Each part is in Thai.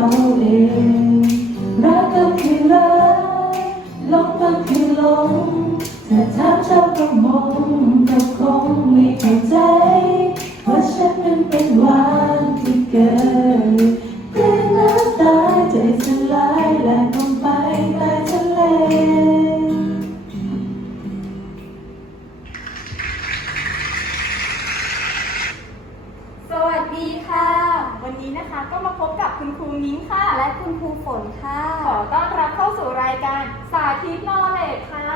เราเองรักก็คือรักหลงก็คือหลงแต่ถ้าเจ้าก็มองก็คงไม่เข้าใจว่าฉันนั้นเป็นวันที่เกิด มิ้งค่ะ และคุณครูฝนค่ะ ขอต้อนรับเข้าสู่รายการสาธิตนอเลดค่ะ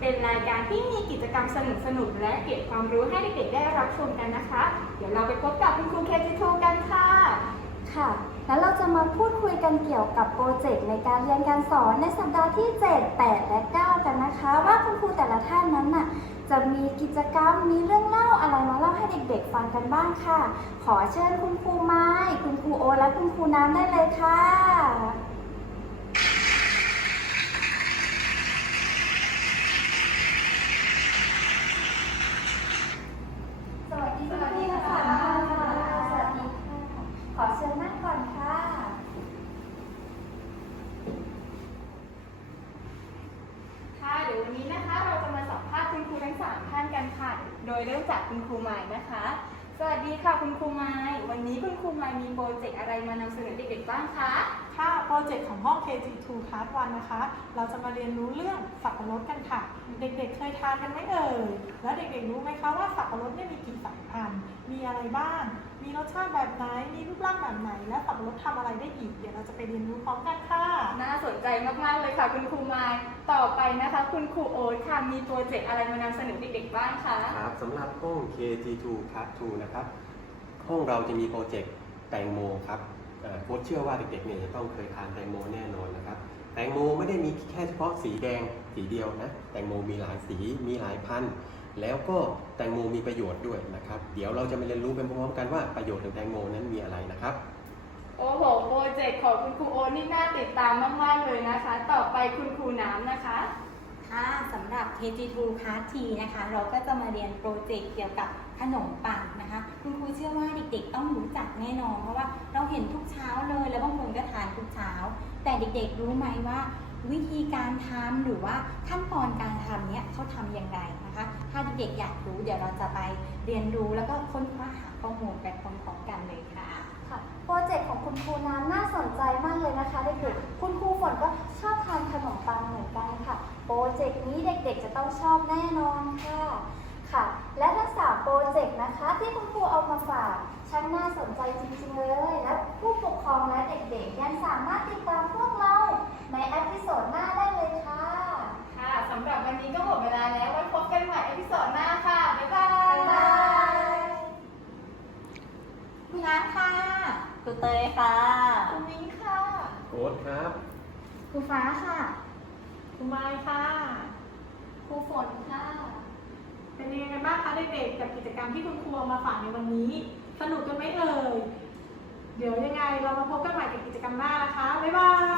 เป็นรายการที่มีกิจกรรมสนุกๆและเก็บความรู้ให้เด็กๆได้รับชมกันนะคะ เดี๋ยวเราไปพบกับคุณครูเคจิทูกันค่ะ ค่ะ แล้วเราจะมาพูดคุยกันเกี่ยวกับโปรเจกต์ในการเรียนการสอนในสัปดาห์ที่ 7 8 และ 9 กันนะคะ ว่าคุณครูแต่ละท่านนั้นน่ะ จะมีกิจกรรมมีเรื่องเล่าอะไรมาเล่าให้เด็กๆฟังกันบ้างค่ะ ขอเชิญคุณครูไม้ คุณครูโอและคุณครูน้ำได้เลยค่ะสวัสดีค่ะสวัสดีค่ะขอเชิญนั่งก่อนค่ะค่ะเดี๋ยววันนี้นะคะเรา คุณครูทั้งสามท่านกันค่ะ โดยเริ่มจากคุณครูไม้นะคะ สวัสดีค่ะคุณครูไม้วันนี้คุณครูไม้มีโปรเจกต์อะไรมานำเสนอเด็กๆบ้างคะ ค่ะโปรเจกต์ของห้อง KG2 Part 1นะคะ เราจะมาเรียนรู้เรื่องสับปะรดกันค่ะ เด็กๆเคยทานกันไหมเอ่ย แล้วเด็กๆรู้ไหมคะว่าสับปะรดเนี่ยมีกี่สายพันธุ์มีอะไรบ้าง มีรสชาติแบบไหน มีรูปร่างแบบไหน และสับปะรดทำอะไรได้อีก เดี๋ยวเราจะไปเรียนรู้พร้อมกันค่ะ สนใจมากๆเลยค่ะ คุณครูไม้ต่อไปนะคะ คุณครูโอ๊ตค่ะมีโปรเจกต์อะไรมานำเสนอเด็กๆบ้างคะครับสำหรับห้อง KG2 Part 2นะครับห้องเราจะมีโปรเจกต์แตงโมครับโค้ชเชื่อว่าเด็กๆเนี่ยจะต้องเคยทานแตงโมแน่นอนนะครับแตงโมไม่ได้มีแค่เฉพาะสีแดงสีเดียวนะแตงโมมีหลายสีมีหลายพันธุ์แล้วก็แตงโมมีประโยชน์ด้วยนะครับ เดี๋ยวเราจะมาเรียนรู้ไปพร้อมๆกันว่าประโยชน์ของแตงโมนั้นมีอะไรนะครับ โอ้โห โปรเจกต์ของคุณครูโอ๊ตนี่น่าติดตามมาก ๆ เลยนะคะ ต่อไปคุณครูน้ำนะคะ ค่ะสำหรับ KG2 Part T นะคะ เราก็จะมาเรียนโปรเจกต์เกี่ยวกับขนมปังนะคะ คุณครูเชื่อว่าเด็กๆ ต้องรู้จักแน่นอน เพราะว่าเราเห็นทุกเช้าเลย แล้วบางคนก็ทานทุกเช้า แต่เด็กๆ รู้ไหมว่า วิธีการทำหรือว่าขั้นตอนการทำเนี้ยเขาทำอย่างไรนะคะ ถ้าเด็กๆ อยากรู้เดี๋ยวเราจะไปเรียนรู้แล้วก็ค้นคว้าหาข้อมูลไปพร้อมๆกันเลยค่ะ โปรเจกต์ของคุณครูน้ำน่าสนใจมากเลยนะคะเด็กๆคุณครูฝนก็ชอบทานขนมปังเหมือนกันค่ะ โปรเจกต์นี้เด็กๆ จะต้องชอบแน่นอนค่ะค่ะ และทั้งสามโปรเจกต์นะคะ ที่คุณครูเอามาฝากช่างน่าสนใจจริงๆเลย และผู้ปกครองและเด็กๆ ยังสามารถติดตามพวกเราในเอพิโซดหน้าได้เลยค่ะค่ะสำหรับวันนี้ก็หมดเวลาแล้วไว้พบกันใหม่เอพิโซดหน้าค่ะ บ๊ายบายบ๊ายบายคุณน้ำค่ะค รูเตยค่ะคุณมิ้งค่ะโค้ชครับครูฟ้าค่ะคุณไม้ค่ะครูฝนค่ะ เป็นยังไงกันบ้างคะเด็กๆกับกิจกรรมที่คุณครูเอามาฝากในวันนี้ สนุกกันไหมเอ่ย เดี๋ยวยังไงเรามาพบกันใหม่กับกิจกรรมหน้านะคะ บ๊ายบายบ๊ายบาย